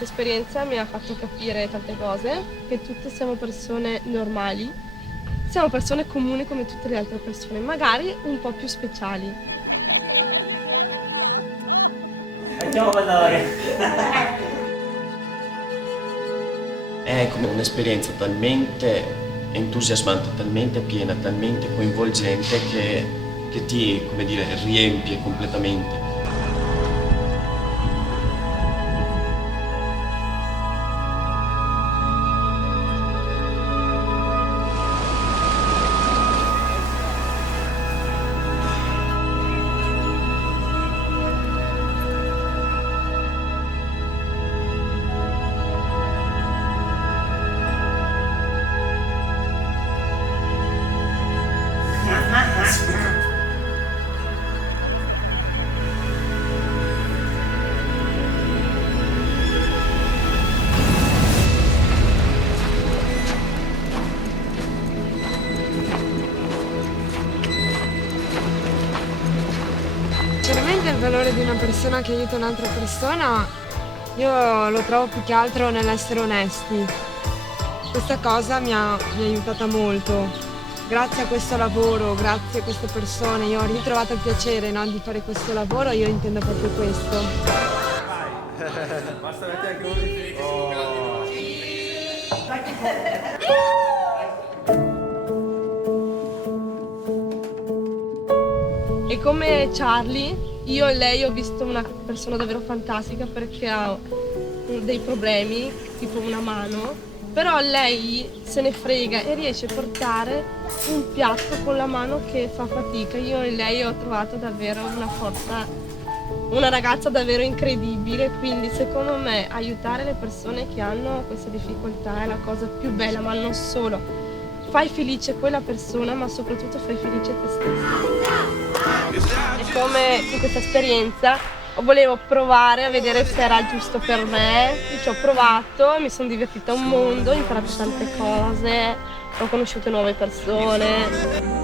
questa esperienza mi ha fatto capire tante cose, che tutte siamo persone normali, siamo persone comuni come tutte le altre persone, magari un po' più speciali. Andiamo a ballare! È come un'esperienza talmente entusiasmante, talmente piena, talmente coinvolgente che ti, come dire, riempie completamente. Sinceramente il valore di una persona che aiuta un'altra persona io lo trovo più che altro nell'essere onesti. Questa cosa mi ha aiutata molto. Grazie a questo lavoro, grazie a queste persone, io ho ritrovato il piacere, no, di fare questo lavoro, io intendo proprio questo. Basta mettere anche uno di quelli che sono grandi. E come Charlie, io e lei ho visto una persona davvero fantastica perché ha dei problemi, tipo una mano, però lei se ne frega e riesce a portare un piatto con la mano che fa fatica. Io e lei ho trovato davvero una forza, una ragazza davvero incredibile, quindi secondo me aiutare le persone che hanno queste difficoltà è la cosa più bella, ma non solo. Fai felice quella persona, ma soprattutto fai felice te stesso. E come in questa esperienza volevo provare a vedere se era giusto per me, ci ho provato, mi sono divertita un mondo, ho imparato tante cose, ho conosciuto nuove persone.